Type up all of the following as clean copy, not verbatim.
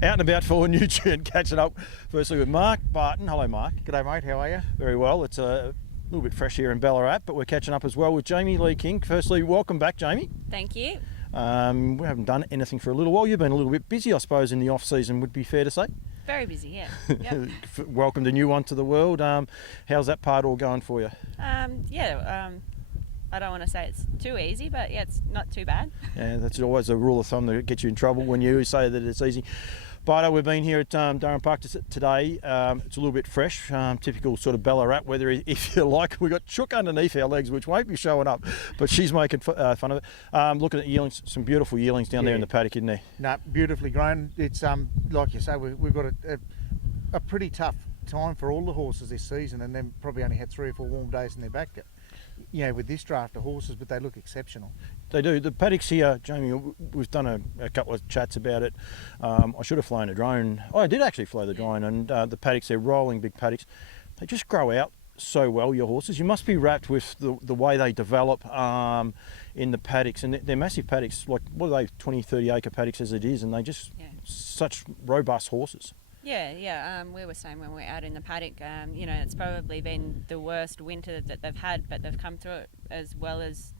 Out and about for Nutrien, catching up firstly with Mark Barton. Hello, Mark. G'day, mate. How are you? Very well. It's a little bit fresh here in Ballarat, but we're catching up as well with Jaimie-lee King. Firstly, welcome back, Jamie. Thank you. We haven't done anything for a little while. You've been a little bit busy, I suppose, in the off-season, would be fair to say. Very busy, yeah. Yep. Welcomed a new one to the world. How's that part all going for you? I don't want to say it's too easy, but yeah, it's not too bad. Yeah, that's always a rule of thumb that gets you in trouble when you say that it's easy. But we've been here at Durham Park today. It's a little bit fresh, typical sort of Ballarat weather, if you like. We've got chook underneath our legs, which won't be showing up, but she's making fun of it. Looking at yearlings, some beautiful yearlings down there in the paddock, isn't there? No, beautifully grown. It's like you say, we've got a pretty tough time for all the horses this season, and then probably only had 3 or 4 warm days in their back. With this draft of horses, but they look exceptional. They do. The paddocks here, Jamie, we've done a couple of chats about it. I should have flown a drone. Oh, I did actually fly the drone, and the paddocks, they're rolling big paddocks. They just grow out so well, your horses. You must be wrapped with the way they develop in the paddocks, and they're massive paddocks, like what are they, 20, 30 acre paddocks as it is, and they just such robust horses. Yeah. We were saying when we were out in the paddock, it's probably been the worst winter that they've had, but they've come through it as well as,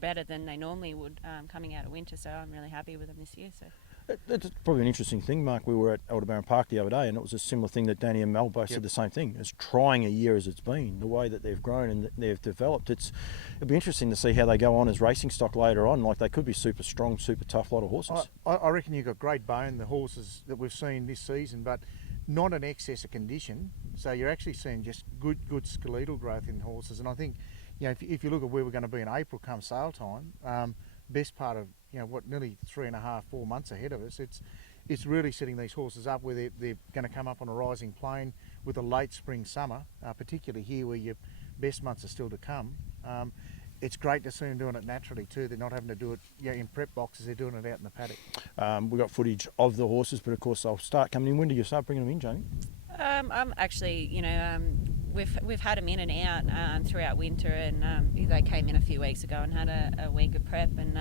better than they normally would coming out of winter. So I'm really happy with them this year. So it's probably an interesting thing, Mark. We were at Barton Park the other day, and it was a similar thing that Danny and Mel both said the same thing. As trying a year as it's been, the way that they've grown and they've developed, it'll be interesting to see how they go on as racing stock later on. Like, they could be super strong, super tough lot of horses. I reckon you've got great bone, the horses that we've seen this season, but not an excess of condition. So you're actually seeing just good skeletal growth in horses. And I think, if you look at where we're going to be in April come sale time, best part of nearly 3.5, 4 months ahead of us, it's really setting these horses up where they're going to come up on a rising plane with a late spring summer, particularly here where your best months are still to come. It's great to see them doing it naturally too. They're not having to do it in prep boxes, they're doing it out in the paddock. We've got footage of the horses, but of course they'll start coming in. When do you start bringing them in, Jamie? I'm actually, we've had them in and out throughout winter, and they came in a few weeks ago and had a week of prep, and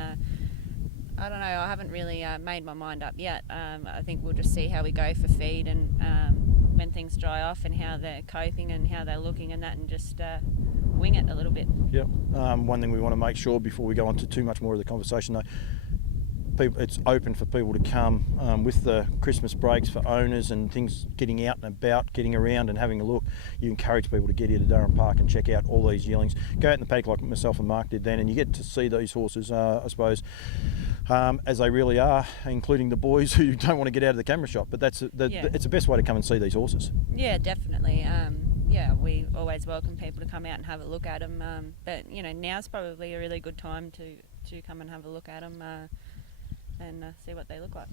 I don't know, I haven't really made my mind up yet. I think we'll just see how we go for feed and when things dry off and how they're coping and how they're looking and that, and just wing it a little bit. Yep. One thing we want to make sure before we go on to too much more of the conversation, though, it's open for people to come with the Christmas breaks for owners and things, getting out and about, getting around and having a look. You encourage people to get here to Durham Park and check out all these yearlings. Go out in the paddock like myself and Mark did then, and you get to see these horses, I suppose, as they really are, including the boys who don't want to get out of the camera shot. But it's the best way to come and see these horses. Yeah, definitely. We always welcome people to come out and have a look at them. But now's probably a really good time to come and have a look at them. And see what they look like.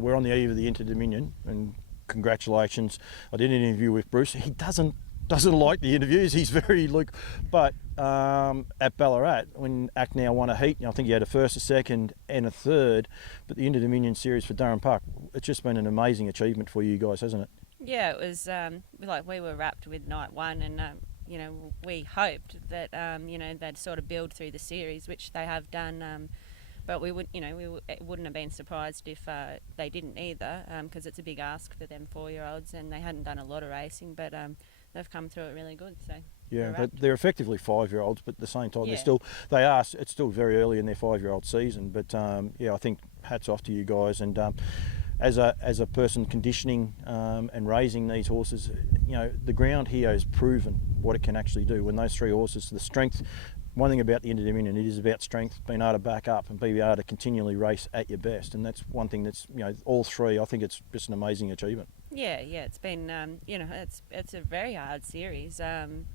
We're on the eve of the Inter-Dominion, and congratulations. I did an interview with Bruce. He doesn't like the interviews. He's very but at Ballarat, when Act now won a heat, I think he had a first, a second, and a third. But the Inter-Dominion series for Durham Park, it's just been an amazing achievement for you guys, hasn't it? Yeah, it was we were wrapped with night one, and we hoped that they'd sort of build through the series, which they have done. But we would, wouldn't have been surprised if they didn't either, because it's a big ask for them 4-year-olds, and they hadn't done a lot of racing, but they've come through it really good. So but they're effectively 5-year-olds, but at the same time, it's still very early in their 5-year-old season. But I think hats off to you guys, and as a person conditioning and raising these horses, the ground here has proven what it can actually do. When those 3 horses, the strength. One thing about the Inter-Dominion, it is about strength, being able to back up and being able to continually race at your best, and that's one thing that's all 3. I think it's just an amazing achievement. Yeah, it's been it's a very hard series, and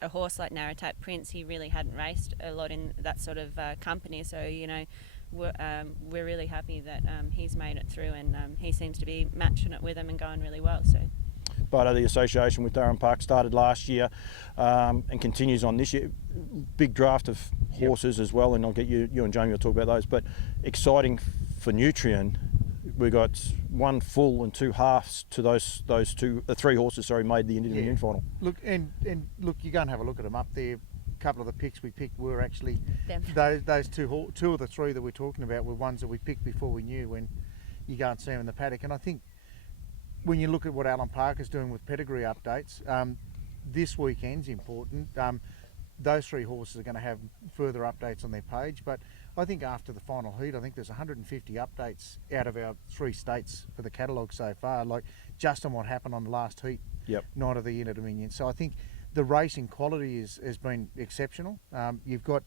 a horse like Narrowtap Prince, he really hadn't raced a lot in that sort of company, so we're really happy that he's made it through, and he seems to be matching it with him and going really well. So. But the association with Durham Park started last year and continues on this year. Big draft of horses as well, and I'll get you and Jamie will talk about those. But exciting for Nutrien, we got 1 full and 2 halves to those 3 horses. Made the Inter-Dominion final. Look, and look, you go and have a look at them up there. A couple of the picks we picked were actually them. Those two of the 3 that we're talking about were ones that we picked before we knew when. you go and see them in the paddock. And I think when you look at what Alan Parker's doing with pedigree updates, this weekend's important. Those 3 horses are going to have further updates on their page, but I think after the final heat, I think there's 150 updates out of our 3 states for the catalogue so far, like just on what happened on the last heat night of the Inter Dominion. So I think the racing quality has been exceptional. You've got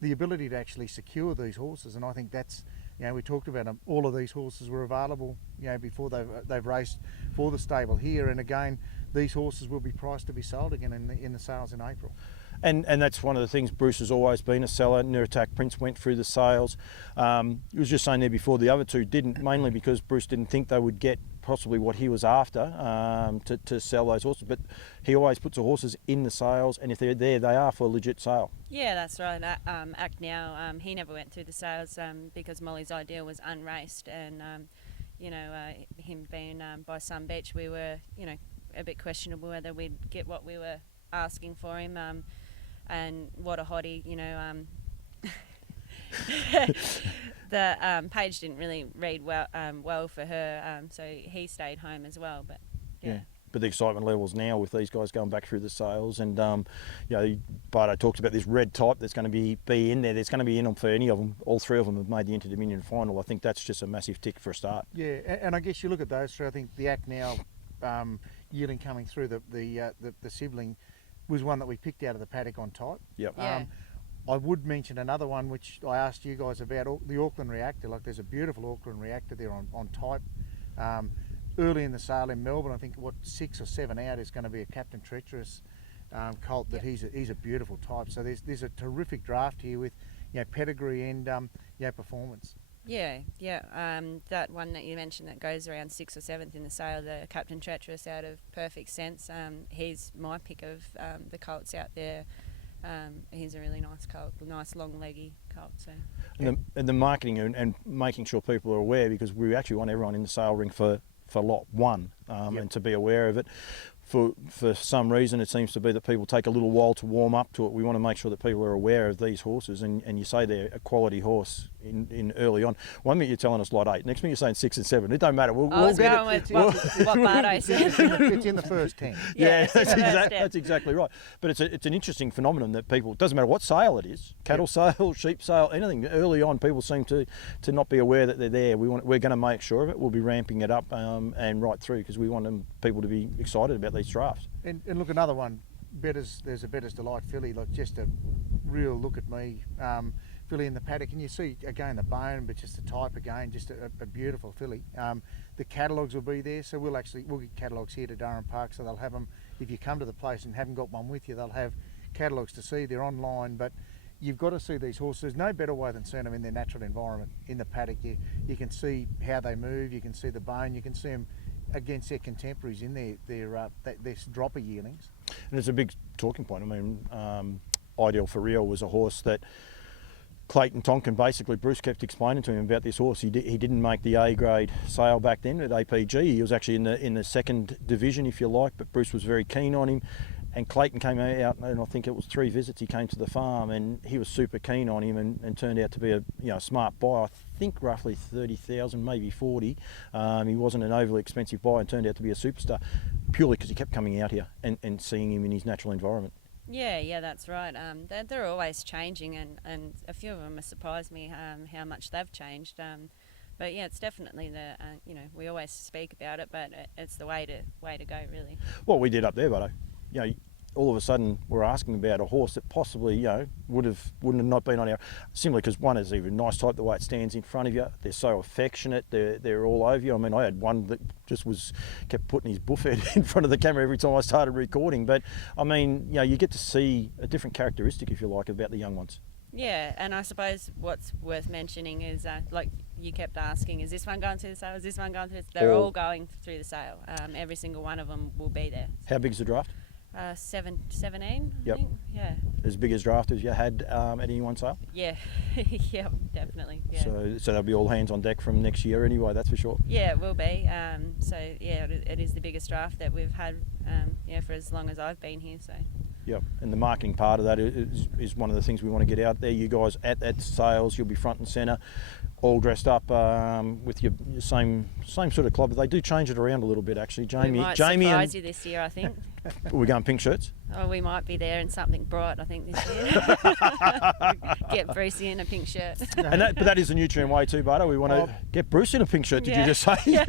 the ability to actually secure these horses, and I think that's, we talked about them. All of these horses were available, before they've raced for the stable here, and again, these horses will be priced to be sold again in the sales in April. And that's one of the things. Bruce has always been a seller. Nuratak Prince went through the sales. He was just saying there before, the other 2 didn't, mainly because Bruce didn't think they would get possibly what he was after to sell those horses. But he always puts the horses in the sales, and if they're there, they are for a legit sale. Yeah, that's right. Act Now, he never went through the sales because Molly's Ideal was unraced, and him being by Sun Beach, we were a bit questionable whether we'd get what we were asking for him. And what a hottie, the page didn't really read well for her, so he stayed home as well. But yeah. But the excitement levels now with these guys going back through the sales, and Bardo talked about this red type that's going to be in there. There's going to be in them for any of them. All 3 of them have made the Inter-Dominion final. I think that's just a massive tick for a start. Yeah, and I guess you look at those 3. I think the Act Now yearling coming through the sibling was one that we picked out of the paddock on type. Yep. Yeah. I would mention another one which I asked you guys about, the Auckland Reactor. Like, there's a beautiful Auckland Reactor there on type. Early in the sale in Melbourne, I think 6 or 7 out is going to be a Captain Treacherous colt. That he's a beautiful type. So there's a terrific draft here with pedigree and performance. Yeah. That one that you mentioned that goes around 6th or 7th in the sale, the Captain Treacherous out of Perfect Sense. He's my pick of the colts out there. He's a really nice colt, nice long leggy colt. So. And the marketing and making sure people are aware, because we actually want everyone in the sale ring for lot 1 and to be aware of it. For some reason, it seems to be that people take a little while to warm up to it. We want to make sure that people are aware of these horses, and you say they're a quality horse in early on. One minute you're telling us lot 8, next minute you're saying 6 and 7. It don't matter. We'll get it. What Bardo said. It's in the first 10. Yeah, that's exactly right. But it's an interesting phenomenon that people, it doesn't matter what sale it is, cattle sale, sheep sale, anything. Early on, people seem to not be aware that they're there. We're going to make sure of it. We'll be ramping it up and right through, because we want people to be excited about these drafts. And look, another one, there's a Bettor's Delight filly, like just a real look at me filly in the paddock, and you see again the bone, but just the type again, just a beautiful filly. The catalogues will be there, so we'll get catalogues here to Durham Park, so they'll have them. If you come to the place and haven't got one with you, they'll have catalogues to see. They're online, but you've got to see these horses. There's no better way than seeing them in their natural environment in the paddock. You can see how they move, you can see the bone, you can see them against their contemporaries in their dropper yearlings. And it's a big talking point. I mean, Ideal for Real was a horse that Clayton Tonkin, basically, Bruce kept explaining to him about this horse. He didn't make the A grade sale back then at APG. He was actually in the 2nd division, if you like, but Bruce was very keen on him. And Clayton came out, and I think it was 3 visits he came to the farm, and he was super keen on him, and turned out to be a smart buy. I think roughly 30,000, maybe 40. He wasn't an overly expensive buy, and turned out to be a superstar, purely because he kept coming out here and seeing him in his natural environment. Yeah, that's right. They're always changing, and a few of them have surprised me how much they've changed. But yeah, it's definitely we always speak about it, but it's the way to go, really. What we did up there, Bardo, all of a sudden we're asking about a horse that possibly wouldn't have not been on our, simply because one is even nice type, the way it stands in front of you. They're so affectionate. They're all over you. I mean, I had one that just kept putting his buffet in front of the camera every time I started recording. But I mean, you get to see a different characteristic, if you like, about the young ones. Yeah, and I suppose what's worth mentioning is, like you kept asking, is this one going through the sale? Is this one going through the sale? They're all going through the sale. Every single one of them will be there. How big is the draft? 17, yep. I think. Yeah. As big as draft as you had at any one sale? Yeah, yeah, definitely. Yeah. So they'll be all hands on deck from next year anyway, that's for sure. Yeah, it will be. So yeah, it is the biggest draft that we've had for as long as I've been here. So. Yep, and the marketing part of that is one of the things we want to get out there. You guys at sales, you'll be front and centre, all dressed up with your same sort of club. They do change it around a little bit, actually. Jaimie surprise you this year, I think. We're going pink shirts. Oh, we might be there in something bright, I think, this year. Get Brucey in a pink shirt. But that is the Nutrien way too, Barto. We want to get Bruce in a pink shirt, did you just say? Yeah.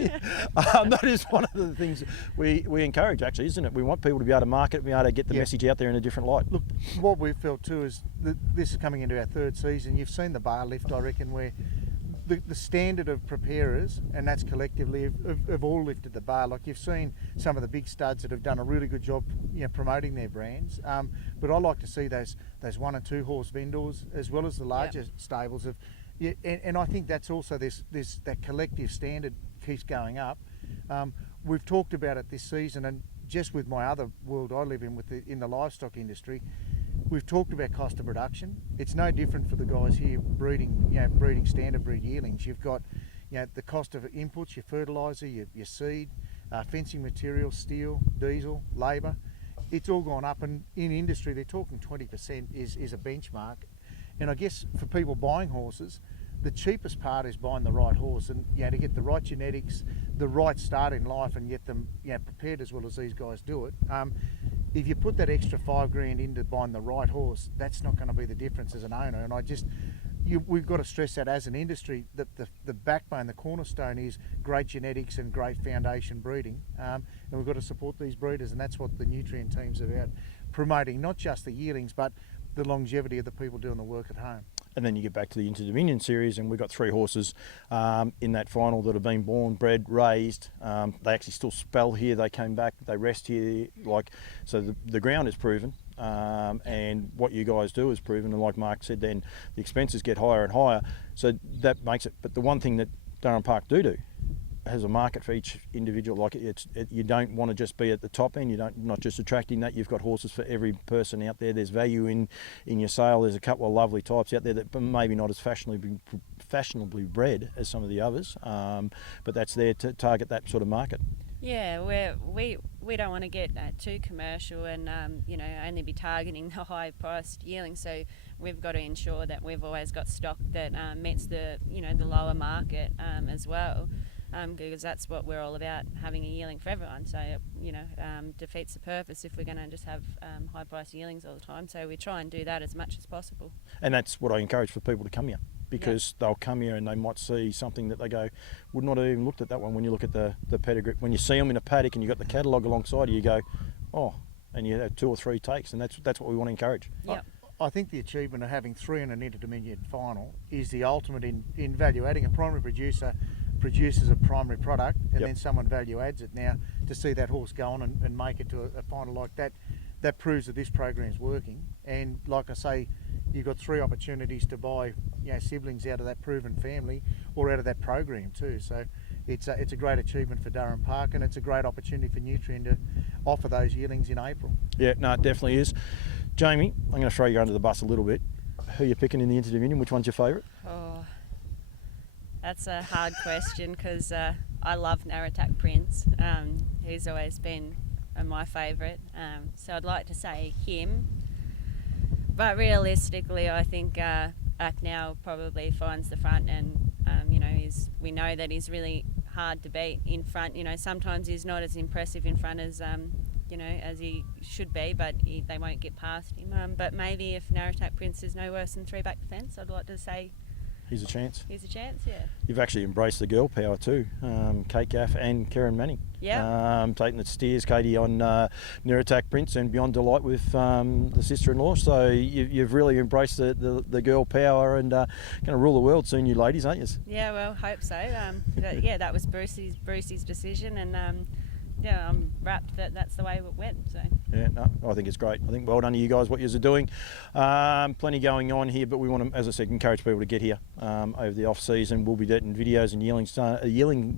That is one of the things we encourage, actually, isn't it? We want people to be able to market, be able to get the message out there in a different light. Look, what we've felt too is that this is coming into our third season. You've seen the bar lift, I reckon, where the standard of preparers, and that's collectively, have all lifted the bar. Like you've seen some of the big studs that have done a really good job, promoting their brands. But I like to see those 1 and 2 horse vendors as well as the larger stables of, and I think that's also that collective standard keeps going up. We've talked about it this season, and just with my other world I live in, in the livestock industry. We've talked about cost of production. It's no different for the guys here breeding standardbred yearlings. You've got, the cost of inputs, your fertiliser, your seed, fencing materials, steel, diesel, labour. It's all gone up, and in industry they're talking 20% is a benchmark. And I guess for people buying horses, the cheapest part is buying the right horse, and to get the right genetics, the right start in life, and get them prepared as well as these guys do it. If you put that extra $5,000 into buying the right horse, that's not going to be the difference as an owner. And we've got to stress that as an industry, that the backbone, the cornerstone is great genetics and great foundation breeding. And we've got to support these breeders, and that's what the Nutrien team's about, promoting not just the yearlings, but the longevity of the people doing the work at home. And then you get back to the Inter-Dominion series, and we've got 3 horses in that final that have been born, bred, raised. They actually still spell here. They came back, they rest here. So the ground is proven, and what you guys do is proven. And like Mark said, then the expenses get higher and higher. So that makes it. But the one thing that Durham Park do has a market for each individual. You don't want to just be at the top end. Not just attracting that. You've got horses for every person out there. There's value in your sale. There's a couple of lovely types out there that maybe not as fashionably bred as some of the others, but that's there to target that sort of market. Yeah, we don't want to get too commercial and only be targeting the high-priced yearlings. So we've got to ensure that we've always got stock that meets the the lower market as well. Because that's what we're all about, having a yearling for everyone. So, defeats the purpose if we're going to just have high-priced yearlings all the time. So we try and do that as much as possible. And that's what I encourage for people to come here, because they'll come here and they might see something that they go, would not have even looked at that one. When you look at the pedigree, when you see them in a paddock and you've got the catalogue alongside you, you go, oh, and you have 2 or 3 takes, and that's what we want to encourage. Yep. I think the achievement of having 3 in an Inter-Dominion final is the ultimate in value adding. A primary producer produces a primary product, and then someone value adds it. Now, to see that horse go on and make it to a final like that, that proves that this program's working. And like I say, you've got 3 opportunities to buy siblings out of that proven family or out of that program too. So it's a great achievement for Durham Park, and it's a great opportunity for Nutrien to offer those yearlings in April. Yeah, no, it definitely is. Jaimie, I'm going to throw you under the bus a little bit. Who are you picking in the Inter-Dominion? Which one's your favourite? Oh, that's a hard question, because I love Narratack Prince. He's always been my favourite. So I'd like to say him. But realistically, I think Acknow probably finds the front, and we know that he's really hard to beat in front. Sometimes he's not as impressive in front as as he should be, but they won't get past him. But maybe if Narratack Prince is no worse than 3 back the fence, I'd like to say he's a chance. He's a chance, yeah. You've actually embraced the girl power too, Kate Gaff and Karen Manning. Yeah. Taking the steers, Katie on Narratack Prince, and beyond delight with the sister-in-law. So you've really embraced the girl power, and going to rule the world soon, you ladies, aren't you? Yeah, well, hope so. That was Brucey's decision, and I'm rapt that that's the way it went. So. Yeah, no, I think it's great. I think well done to you guys, what you're doing. Plenty going on here, but we want to, as I said, encourage people to get here over the off season. We'll be doing videos and yearling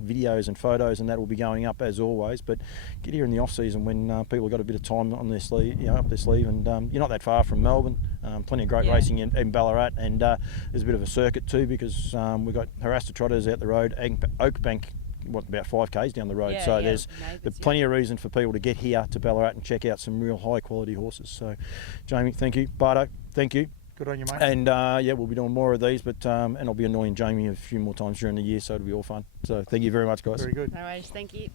videos and photos, and that will be going up as always. But get here in the off season when people have got a bit of time on their sleeve, up their sleeve, and you're not that far from Melbourne. Plenty of great racing in Ballarat, and there's a bit of a circuit too, because we've got Harasta Trotters out the road, Oakbank about 5 k's down the road. Yeah, So yeah, there's neighbours, plenty of reason for people to get here to Ballarat and check out some real high quality horses. So, Jamie, thank you. Bardo, thank you. Good on you, mate. And yeah, we'll be doing more of these, but and I'll be annoying Jamie a few more times during the year, so it'll be all fun. So thank you very much, guys. Very good. No worries, thank you.